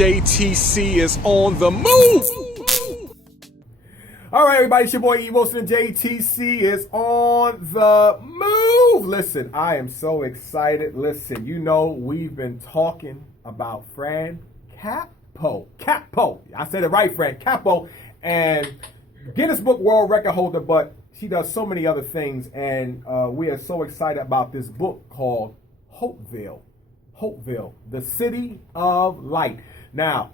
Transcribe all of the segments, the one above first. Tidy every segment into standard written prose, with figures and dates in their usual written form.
JTC is on the move. All right, everybody, it's your boy E. Wilson. JTC is on the move. Listen, I am so excited. Listen, you know, we've been talking about Fran Capo. I said it right, Fran Capo. And Guinness Book World Record holder, but she does so many other things. And we are so excited about this book called Hopeville, the City of Light. Now,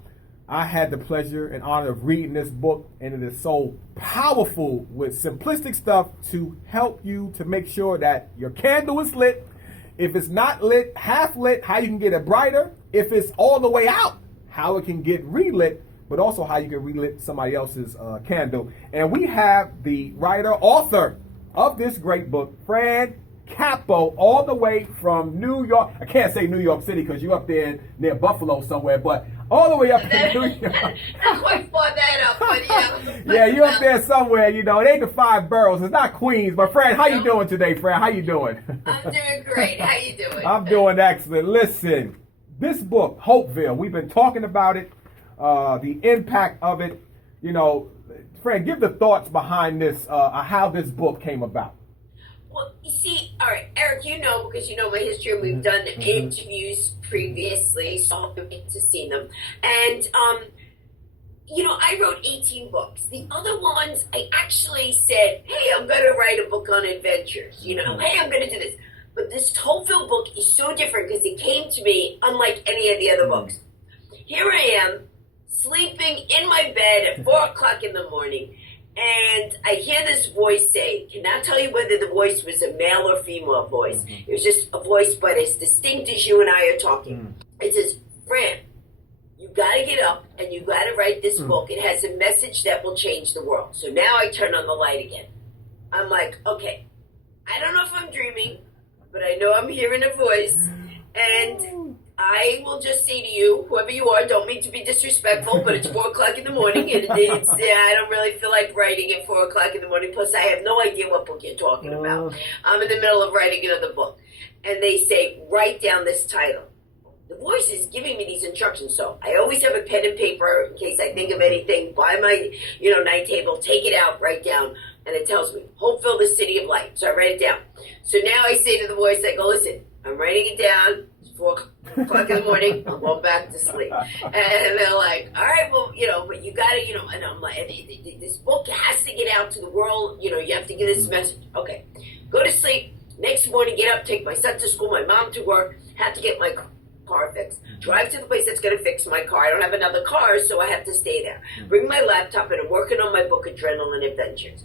I had the pleasure and honor of reading this book, and it is so powerful with simplistic stuff to help you to make sure that your candle is lit. If it's not lit, half lit, how you can get it brighter. If it's all the way out, how it can get relit, but also how you can relit somebody else's candle. And we have the writer, author of this great book, Fran Capo, all the way from New York. I can't say New York City because you're up there near Buffalo somewhere, but all the way up to New York. Not quite far that up, but yeah. Yeah, you're up there somewhere, you know. It ain't the 5 boroughs. It's not Queens. But Fran, how you doing today, Fran? How you doing? I'm doing great. How you doing? I'm doing excellent. Listen, this book, Hopeville, we've been talking about it, the impact of it. You know, Fran, give the thoughts behind this, how this book came about. Well, you see, all right, Eric, you know, because you know my history, and we've done interviews previously, so I've been to see them. And, you know, I wrote 18 books. The other ones, I actually said, hey, I'm going to write a book on adventures. You know, hey, I'm going to do this. But this Hopeville book is so different because it came to me unlike any of the other books. Here I am, sleeping in my bed at 4 o'clock in the morning. And I hear this voice say, cannot tell you whether the voice was a male or female voice. It was just a voice, but as distinct as you and I are talking. It says, Fran, you got to get up and you got to write this book. It has a message that will change the world. So now I turn on the light again. I'm like, okay, I don't know if I'm dreaming, but I know I'm hearing a voice. And I will just say to you, whoever you are, don't mean to be disrespectful, but it's 4 o'clock in the morning, and I don't really feel like writing at 4 o'clock in the morning. Plus, I have no idea what book you're talking about. I'm in the middle of writing another book. And they say, write down this title. The voice is giving me these instructions, so I always have a pen and paper in case I think of anything by my, night table, take it out, write down, and it tells me, Hopeville, the City of Light. So I write it down. So now I say to the voice, I go, listen, I'm writing it down. 4 o'clock in the morning, I'm going back to sleep. And they're like, all right, well, but you got to, and I'm like, this book has to get out to the world. You have to give this message. Okay, go to sleep. Next morning, get up, take my son to school, my mom to work, have to get my car fixed. Drive to the place that's going to fix my car. I don't have another car, so I have to stay there. Bring my laptop, and I'm working on my book, Adrenaline Adventures.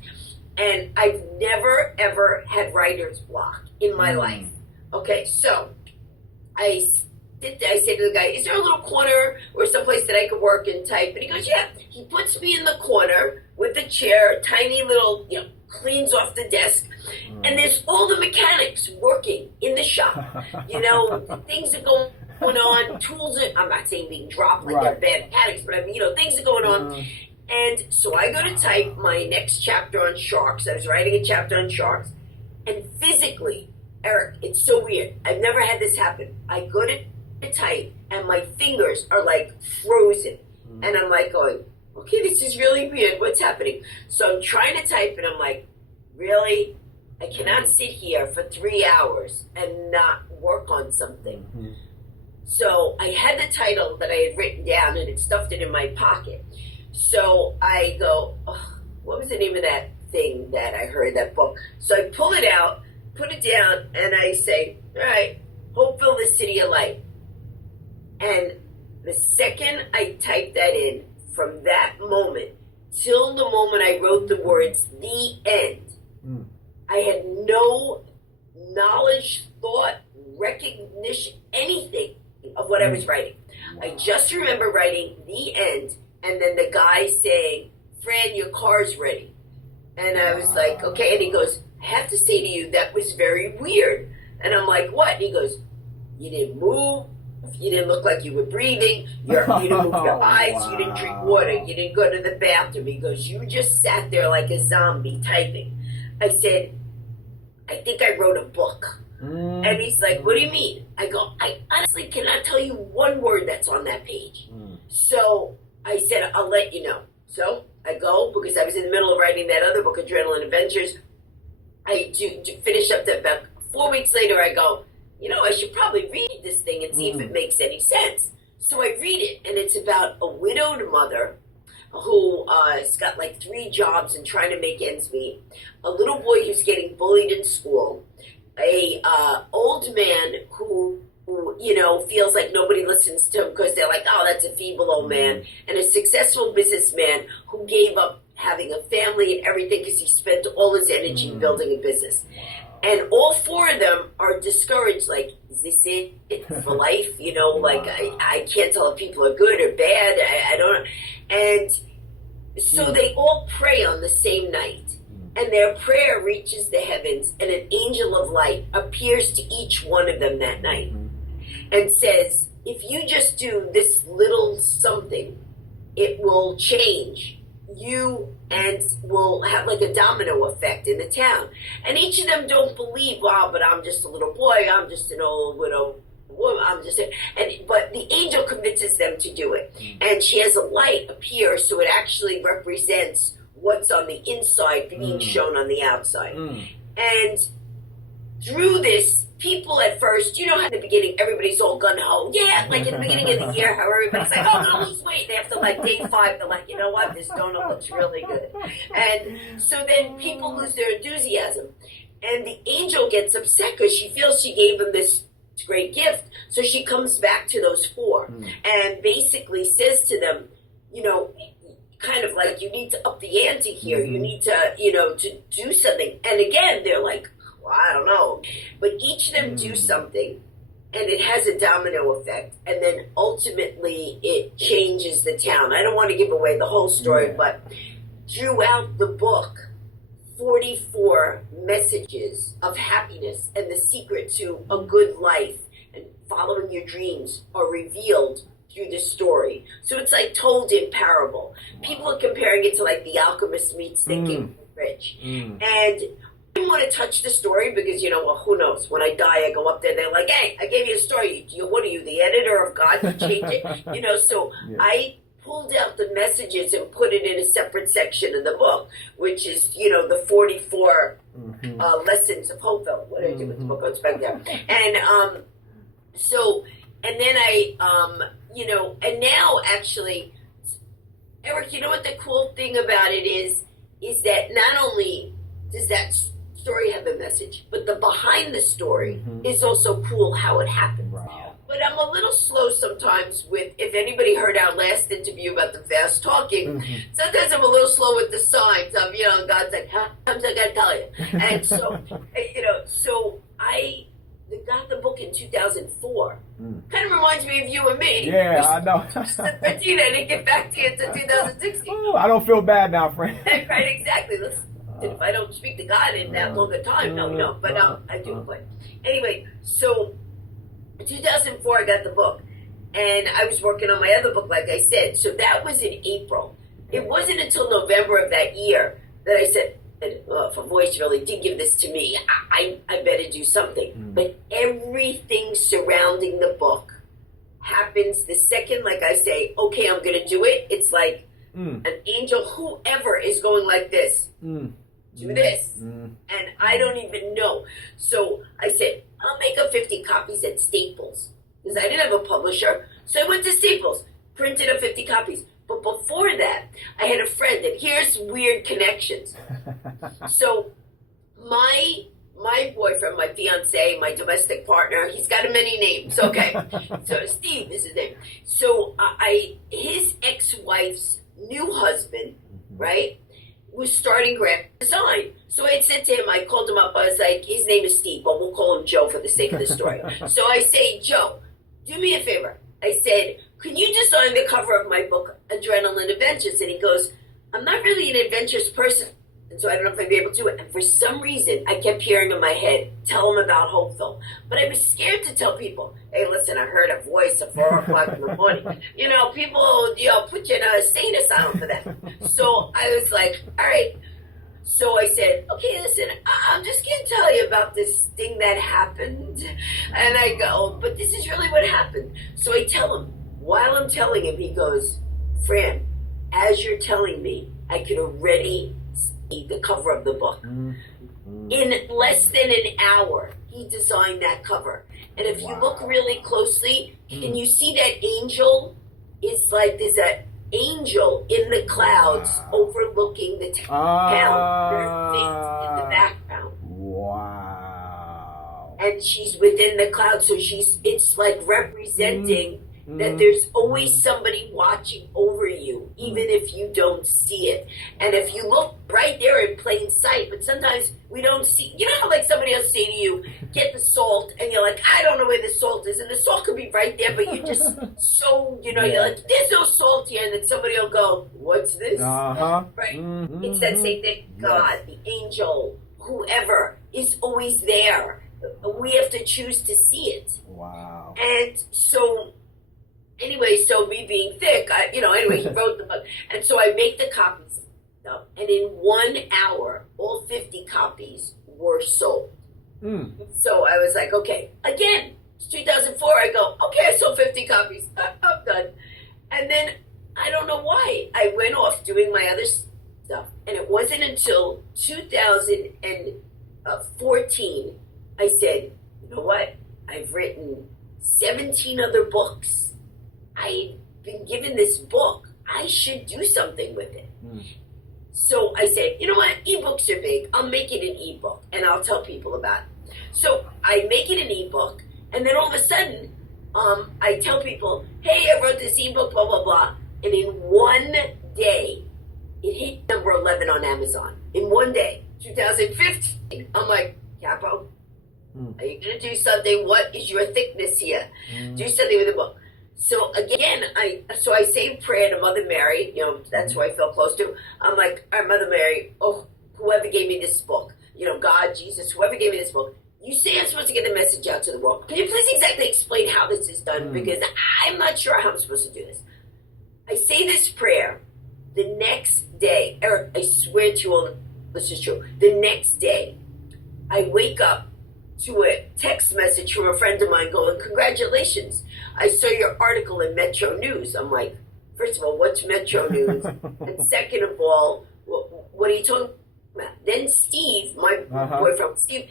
And I've never, ever had writer's block in my life. Okay, so I say to the guy, is there a little corner or someplace that I could work and type? And he goes, yeah. He puts me in the corner with a chair, tiny little, cleans off the desk. And there's all the mechanics working in the shop. Things are going on, tools are, I'm not saying being dropped like they're bad mechanics, but I mean, things are going on. And so I go to type my next chapter on sharks. I was writing a chapter on sharks. And physically, Eric, it's so weird. I've never had this happen. I go to type and my fingers are like frozen. And I'm like going, okay, this is really weird. What's happening? So I'm trying to type and I'm like, really? I cannot sit here for 3 hours and not work on something. So I had the title that I had written down and had stuffed it in my pocket. So I go, what was the name of that thing that I heard, that book? So I pull it out, put it down, and I say, all right, Hopeville, the City of Light. And the second I typed that in, from that moment till the moment I wrote the words, the end, I had no knowledge, thought, recognition, anything of what I was writing. I just remember writing the end, and then the guy saying, Fran, your car's ready. And I was like, okay. And he goes, I have to say to you, that was very weird. And I'm like, what? And he goes, you didn't move. You didn't look like you were breathing. You didn't move your eyes. You didn't drink water. You didn't go to the bathroom. He goes, you just sat there like a zombie typing. I said, I think I wrote a book. And he's like, what do you mean? I go, I honestly cannot tell you one word that's on that page. So I said, I'll let you know. So I go because I was in the middle of writing that other book, Adrenaline Adventures. I do finish up that book. 4 weeks later, I go, I should probably read this thing and see if it makes any sense. So I read it, and it's about a widowed mother who has got like 3 jobs and trying to make ends meet, a little boy who's getting bullied in school, a old man who feels like nobody listens to him because they're like, oh, that's a feeble old man, and a successful businessman who gave up having a family and everything because he spent all his energy building a business. And all 4 of them are discouraged, like, is this it for life? Like, I can't tell if people are good or bad. I don't know. And so they all pray on the same night. And their prayer reaches the heavens, and an angel of light appears to each one of them that night and says, if you just do this little something, it will change you and will have like a domino effect in the town. And each of them don't believe, wow, but I'm just a little boy, I'm just an old widow woman, but the angel convinces them to do it. And she has a light appear, so it actually represents what's on the inside being shown on the outside. And through this, people at first, how in the beginning everybody's all gung-ho. Yeah, like in the beginning of the year, how everybody's like, oh, I'm going to lose weight. They have to, like, day 5, they're like, you know what, this donut looks really good. And so then people lose their enthusiasm. And the angel gets upset because she feels she gave them this great gift. So she comes back to those 4 and basically says to them, kind of like, you need to up the ante here. You need to, to do something. And again, they're like, well, I don't know. But each of them do something, and it has a domino effect. And then ultimately, it changes the town. I don't want to give away the whole story, but throughout the book, 44 messages of happiness and the secret to a good life and following your dreams are revealed through the story. So it's like told in parable. People are comparing it to like The Alchemist meets Thinking Rich. And I didn't want to touch the story because, who knows? When I die, I go up there, they're like, hey, I gave you a story. What are you, the editor of God? You change it? So I pulled out the messages and put it in a separate section in the book, which is, the 44 lessons of Hopeville. What did I do with the book? It's back there. And and then and now actually, Eric, you know what the cool thing about it is that not only does that story have a message, but the behind the story is also cool how it happened. Right. But I'm a little slow sometimes with, if anybody heard our last interview about the fast talking, sometimes I'm a little slow with the signs of, God's like, sometimes I gotta tell you. And so, so I got the book in 2004. Kind of reminds me of you and me. Yeah, I know. 13, I didn't get back to you until 2016. Ooh, I don't feel bad now, Fran. Right, exactly. If I don't speak to God in that long a time, no. But I do. But anyway, so in 2004, I got the book. And I was working on my other book, like I said. So that was in April. It wasn't until November of that year that I said, if a voice really did give this to me, I better do something. But everything surrounding the book happens the second, like I say, okay, I'm going to do it. It's like an angel, whoever is going like this. Do this. And I don't even know. So I said, I'll make up 50 copies at Staples. Because I didn't have a publisher. So I went to Staples, printed up 50 copies. But before that, I had a friend, and here's weird connections. So my boyfriend, my fiance, my domestic partner, he's got many names, okay? So Steve is his name. So his ex-wife's new husband, right, was starting graphic design. So I had said to him, I called him up, I was like, his name is Steve, but we'll call him Joe for the sake of the story. So I say, Joe, do me a favor. I said, can you design the cover of my book, Adrenaline Adventures? And he goes, I'm not really an adventurous person, and so I don't know if I'd be able to do it. And for some reason, I kept hearing in my head, tell him about Hopeville. But I was scared to tell people, hey, listen, I heard a voice at 4 o'clock in the morning. People, put you in a sane asylum for that. So I was like, all right. So I said, okay, listen, I'm just going to tell you about this thing that happened. And I go, but this is really what happened. So I tell him, while I'm telling him, he goes, Fran, as you're telling me, I can already see the cover of the book. In less than an hour, he designed that cover. And if you look really closely, and you see that angel, it's like there's an angel in the clouds overlooking the town. Her face in the background. Wow. And she's within the clouds, so it's like representing that there's always somebody watching over you, even if you don't see it. And if you look right there in plain sight, but sometimes we don't see, you know how like somebody else say to you, get the salt, and you're like, I don't know where the salt is, and the salt could be right there, but you're just so, you're like, there's no salt here, and then somebody will go, what's this? Right? It's that same thing. God, the angel, whoever is always there. We have to choose to see it. Wow. And so anyway, so me being thick, he wrote the book. And so I make the copies. And in 1 hour, all 50 copies were sold. So I was like, okay, again, it's 2004. I go, okay, I sold 50 copies. I'm done. And then I don't know why. I went off doing my other stuff. And it wasn't until 2014 I said, you know what? I've written 17 other books. I've been given this book. I should do something with it. So I said, you know what? Ebooks are big. I'll make it an ebook and I'll tell people about it. So I make it an ebook, and then all of a sudden, I tell people, hey, I wrote this ebook, blah, blah, blah. And in one day, it hit number 11 on Amazon. In one day, 2015. I'm like, Capo, are you going to do something? What is your thickness here? Do something with the book. So again, I say prayer to Mother Mary, that's who I feel close to. I'm like, all right, Mother Mary, whoever gave me this book, God, Jesus, whoever gave me this book, you say I'm supposed to get the message out to the world. Can you please exactly explain how this is done? Because I'm not sure how I'm supposed to do this. I say this prayer. The next day, Eric, I swear to you all, this is true. The next day, I wake up to a text message from a friend of mine going, congratulations, I saw your article in Metro News. I'm like, first of all, what's Metro News? And second of all, what are you talking about? Then Steve, my boyfriend, Steve,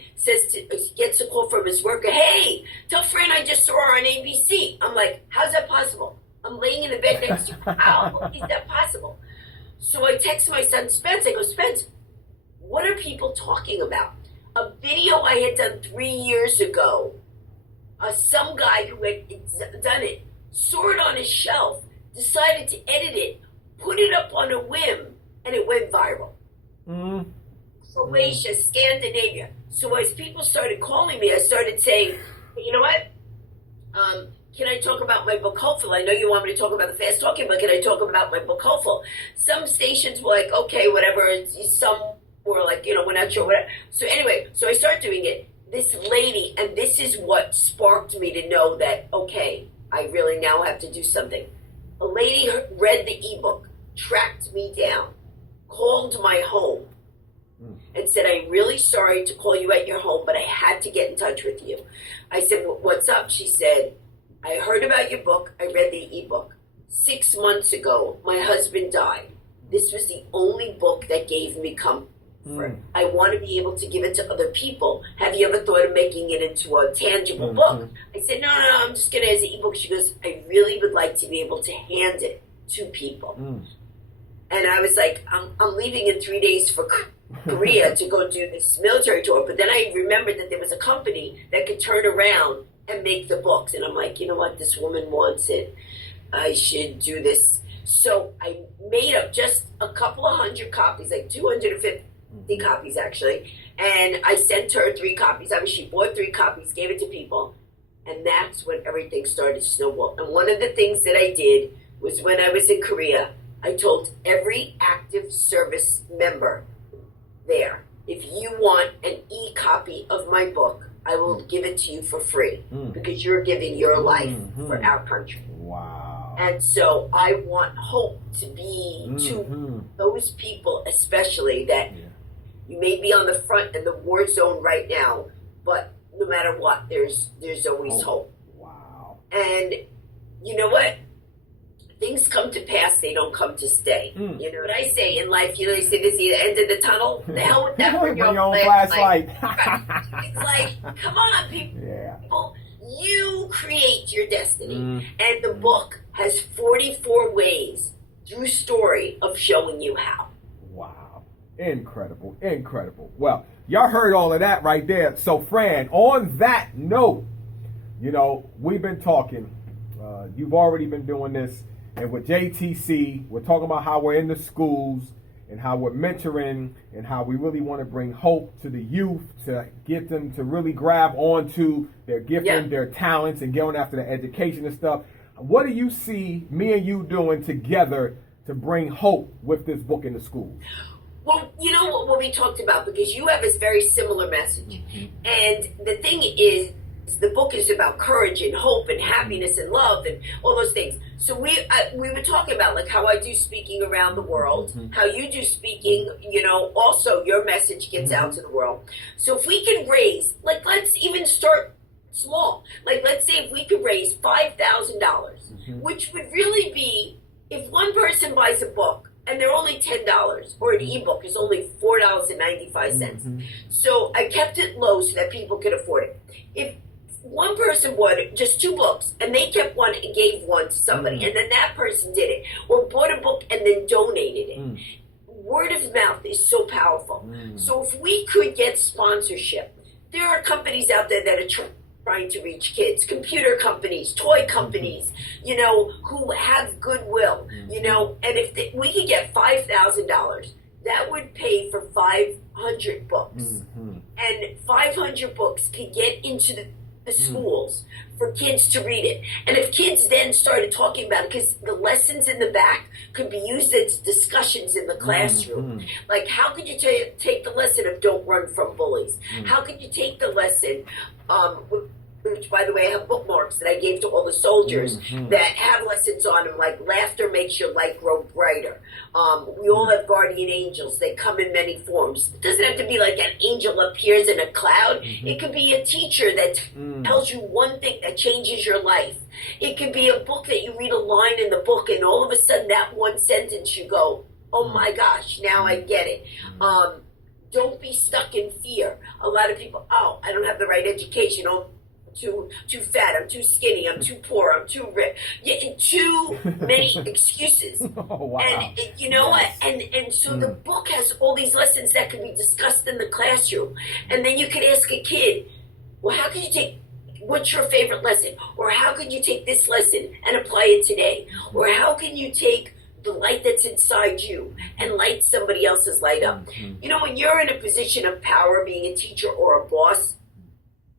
gets a call from his worker, hey, tell Fran I just saw her on ABC. I'm like, how's that possible? I'm laying in the bed next to you. How is that possible? So I text my son, Spence. I go, Spence, what are people talking about? A video I had done 3 years ago. Some guy who had done it saw it on his shelf, decided to edit it, put it up on a whim, and it went viral. Croatia, Scandinavia. So as people started calling me, I started saying, hey, you know what? Can I talk about my book, Hopeville? I know you want me to talk about the fast talking, but can I talk about my book, Hopeville? Some stations were like, okay, whatever. Some were like, we're not sure, whatever. So anyway, so I started doing it. This lady, and this is what sparked me to know that, okay, I really now have to do something. A lady read the ebook, tracked me down, called my home, and said, I'm really sorry to call you at your home, but I had to get in touch with you. I said, what's up? She said, I heard about your book. I read the ebook. 6 months ago, my husband died. This was the only book that gave me comfort. I want to be able to give it to other people. Have you ever thought of making it into a tangible book? I said, no, I'm just going to as an ebook. She goes, I really would like to be able to hand it to people. And I was like, I'm leaving in 3 days for Korea to go do this military tour. But then I remembered that there was a company that could turn around and make the books. And I'm like, you know what? This woman wants it. I should do this. So I made up just a couple of hundred copies, like 250 copies actually. And I sent her 3 copies. I mean, she bought 3 copies, gave it to people. And that's when everything started to snowball. And one of the things that I did was when I was in Korea, I told every active service member there, if you want an e-copy of my book, I will give it to you for free because you're giving your life for our country. Wow. And so I want hope to be to those people, especially that you may be on the front in the war zone right now, but no matter what, there's always hope. Wow. And you know what? things come to pass, they don't come to stay. You know what I say in life? You know, they say this is the end of the tunnel. The hell with that. Bring your own flashlight. It's like, come on, people. Yeah. You create your destiny. And the book has 44 ways through story of showing you how. Wow. Incredible. Incredible. Well, y'all heard all of that right there. So, Fran, on that note, you know, we've been talking. You've already been doing this. And with JTC, we're talking about how we're in the schools and how we're mentoring and how we really want to bring hope to the youth to get them to really grab onto their gifting, their talents, and going after their education and stuff. What do you see me and you doing together to bring hope with this book in the schools? Well, you know what we talked about, because you have this very similar message. And the thing is, the book is about courage and hope and happiness and love and all those things. So we were talking about like how I do speaking around the world, how you do speaking, you know, also your message gets out to the world. So if we can raise, like, let's even start small. Like, let's say if we could raise $5,000, which would really be, if one person buys a book and they're only $10, or an ebook is only $4.95. So I kept it low so that people could afford it. If one person bought just 2 books and they kept one and gave one to somebody, and then that person did it, or bought a book and then donated it. Word of mouth is so powerful. So if we could get sponsorship, there are companies out there that are trying to reach kids, computer companies, toy companies, you know, who have goodwill, you know, and if we could get $5,000, that would pay for 500 books. And 500 books could get into the schools for kids to read it. And if kids then started talking about it, because the lessons in the back could be used as discussions in the classroom. Like, how could you take the lesson of don't run from bullies? How could you take the lesson, which, by the way, I have bookmarks that I gave to all the soldiers that have lessons on them, like laughter makes your light grow brighter. We all have guardian angels. They come in many forms. It doesn't have to be like an angel appears in a cloud. It could be a teacher that tells you one thing that changes your life. It could be a book that you read a line in the book, and all of a sudden that one sentence you go, oh my gosh, now I get it. Don't be stuck in fear. A lot of people, oh, I don't have the right education. Oh, too fat, I'm too skinny, I'm too poor, I'm too rich. Too many excuses. And you know what? And so the book has all these lessons that can be discussed in the classroom. And then you could ask a kid, well, how could you take, what's your favorite lesson? Or how could you take this lesson and apply it today? Or how can you take the light that's inside you and light somebody else's light up? You know, when you're in a position of power, being a teacher or a boss,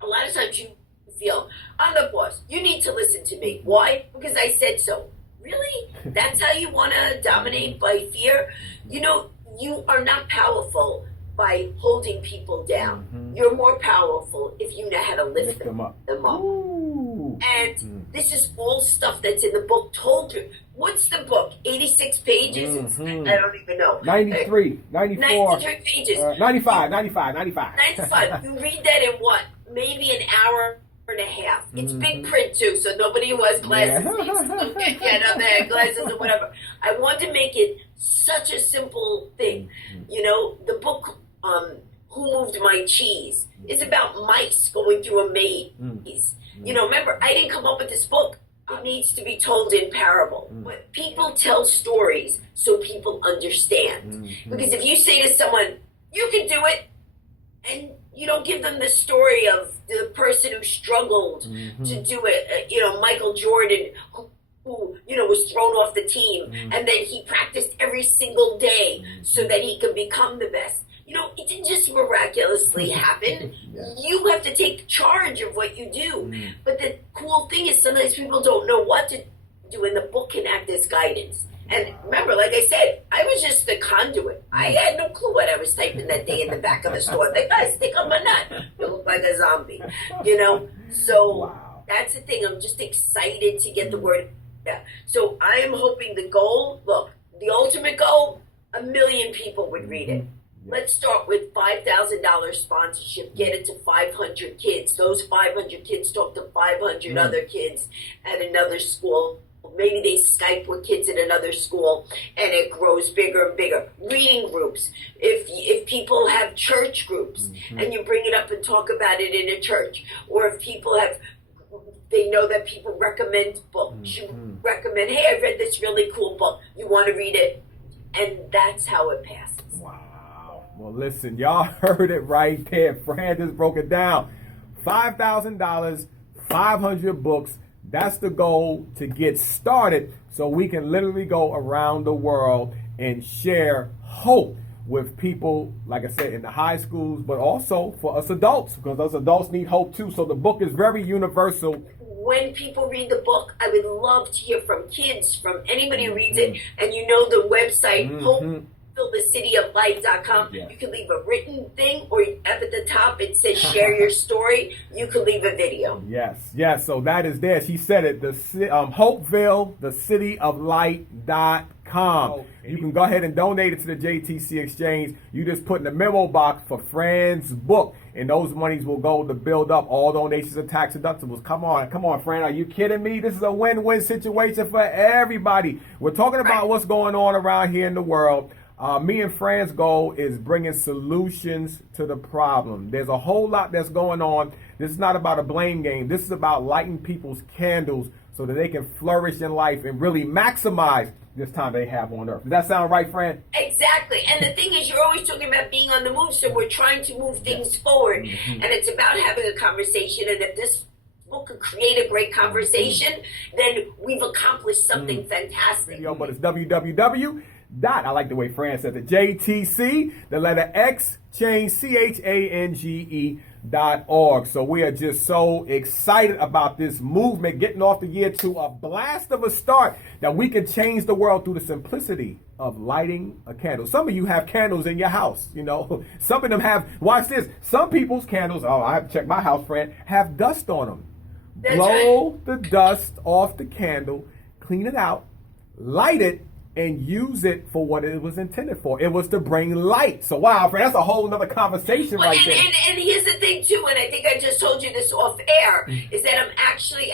a lot of times you feel, I'm the boss, you need to listen to me. Why? Because I said so. Really? That's how you want to dominate, by fear? You know, you are not powerful by holding people down. You're more powerful if you know how to lift them up. And this is all stuff that's in the book told you. What's the book? 86 pages? I don't even know. 93, 94. 93 pages. 95. 95. You read that in what? Maybe an hour and a half. It's big print too, so nobody who has glasses needs to look at their glasses or whatever. I want to make it such a simple thing. You know, the book, Who Moved My Cheese, is about mice going through a maze. You know, remember, I didn't come up with this book. It needs to be told in parable. But people tell stories so people understand. Because if you say to someone, you can do it, and you don't give them the story of the person who struggled to do it. You know, Michael Jordan, who, you know, was thrown off the team, and then he practiced every single day so that he could become the best. You know, it didn't just miraculously happen. You have to take charge of what you do. But the cool thing is sometimes people don't know what to do, and the book can act as guidance. And remember, like I said, I was just the conduit. I had no clue what I was typing that day in the back of the store. The guys think I'm a nut. You look like a zombie, you know? So that's the thing. I'm just excited to get the word out. So I am hoping the goal, look, the ultimate goal, 1 million people would read it. Let's start with $5,000 sponsorship, get it to 500 kids. Those 500 kids talk to 500 other kids at another school. maybe they Skype with kids in another school and it grows bigger and bigger. Reading groups. If people have church groups and you bring it up and talk about it in a church, or if people have, they know that people recommend books. You recommend, hey, I read this really cool book. You want to read it? And that's how it passes. Wow. Well, listen, y'all heard it right there. Fran just broke it down. $5,000, 500 books. That's the goal to get started so we can literally go around the world and share hope with people, like I said, in the high schools, but also for us adults, because us adults need hope too. So the book is very universal. When people read the book, I would love to hear from kids, from anybody who reads it. And you know the website, HopevilleTheCityOfLight.com. You can leave a written thing, or up at the top it says share your story. You can leave a video. Yes. So that is there. She said it. Hopeville, thecityoflight.com. You can go ahead and donate it to the JTC Exchange. You just put in the memo box for Fran's book, and those monies will go to build up. All donations are tax deductibles. Come on, Fran. Are you kidding me? This is a win-win situation for everybody. We're talking about what's going on around here in the world. Me and Fran's goal is bringing solutions to the problem. There's a whole lot that's going on. This is not about a blame game. This is about lighting people's candles so that they can flourish in life and really maximize this time they have on earth. Does that sound right, Fran? Exactly. And the thing is, you're always talking about being on the move, so we're trying to move things forward. And it's about having a conversation. And if this book could create a great conversation, then we've accomplished something fantastic. But it's www. I like the way Fran said it. JTC, the letter X, change CHANGE.org. So we are just so excited about this movement, getting off the year to a blast of a start, that we can change the world through the simplicity of lighting a candle. Some of you have candles in your house, you know. Some of them have, watch this, some people's candles, I have to check my house, Fran, have dust on them. Blow the dust off the candle, clean it out, light it, and use it for what it was intended for. It was to bring light. So wow, Fran, that's a whole nother conversation there. And here's the thing too, and I think I just told you this off air, is that I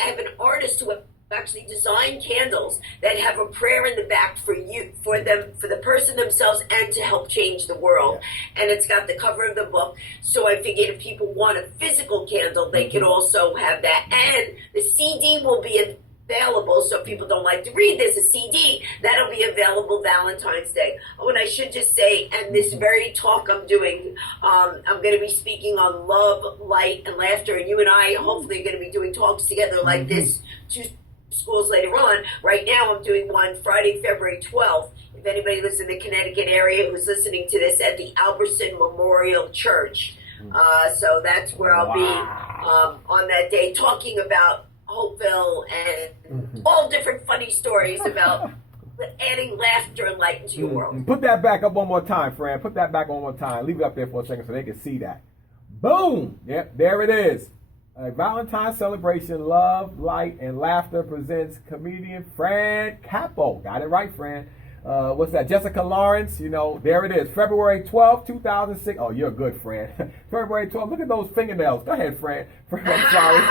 have an artist who actually designed candles that have a prayer in the back for you, for the person themselves, and to help change the world. And it's got the cover of the book. So I figured if people want a physical candle, they can also have that. And the CD will be available, so if people don't like to read, there's a CD that'll be available Valentine's Day. Oh, and I should just say, and this very talk I'm doing, I'm going to be speaking on love, light, and laughter, and you and I hopefully are going to be doing talks together like this 2 schools later on. Right now I'm doing one Friday, February 12th. If anybody lives in the Connecticut area who's listening to this, at the Albertson Memorial Church. So that's where I'll be on that day, talking about Hopeville and all different funny stories about adding laughter and light into your world. Put that back up one more time, Fran. Put that back one more time. Leave it up there for a second so they can see that. Boom! Yep, there it is. A Valentine's celebration, love, light, and laughter presents comedian Fran Capo. Got it right, Fran. What's that? Jessica Lawrence, you know, there it is. February 12th, 2006. Oh, you're good, Fran. February 12th. Look at those fingernails. Go ahead, Fran. I'm sorry.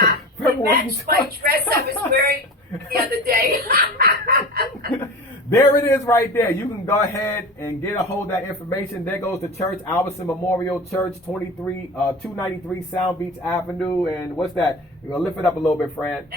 Matched my dress I was wearing the other day. There it is right there. You can go ahead and get a hold of that information. There goes the church, Albertson Memorial Church, 293 Sound Beach Avenue. And what's that? You're going to lift it up a little bit, Fran.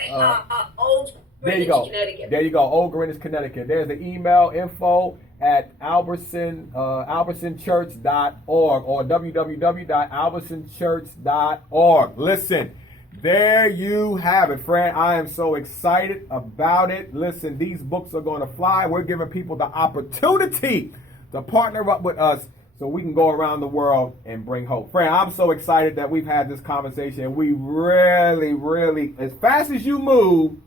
Old There you go. Connecticut. There you go. Old Greenwich, Connecticut. There's the email, info@albertsonchurch.org or www.albertsonchurch.org. Listen, there you have it, Fran. I am so excited about it. Listen, these books are going to fly. We're giving people the opportunity to partner up with us so we can go around the world and bring hope. Fran, I'm so excited that we've had this conversation. We really, as fast as you move,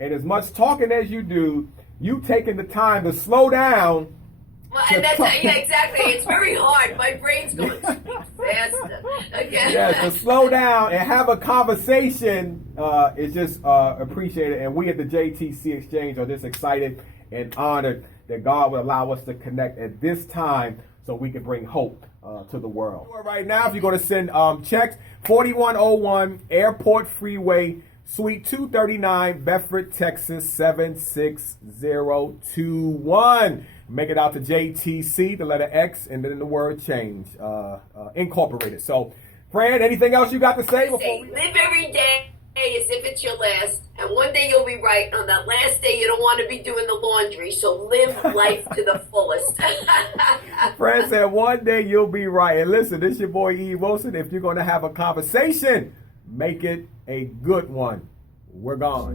and as much talking as you do, you taking the time to slow down. Well, and that's exactly. It's very hard. My brain's going faster. Okay. Yes, to slow down and have a conversation is just appreciated. And we at the JTC Exchange are just excited and honored that God will allow us to connect at this time so we can bring hope to the world. Right now, if you're going to send checks, 4101 Airport Freeway, Suite 239, Bedford, Texas 76021. Make it out to JTC, the letter X, and then the word change, incorporated. So, Fran, anything else you got to say before we live every day as if it's your last, and one day you'll be right. On that last day, you don't want to be doing the laundry, so live life to the fullest. Fran said, one day you'll be right. And listen, this is your boy E. Wilson. If you're going to have a conversation, make it a good one. We're gone.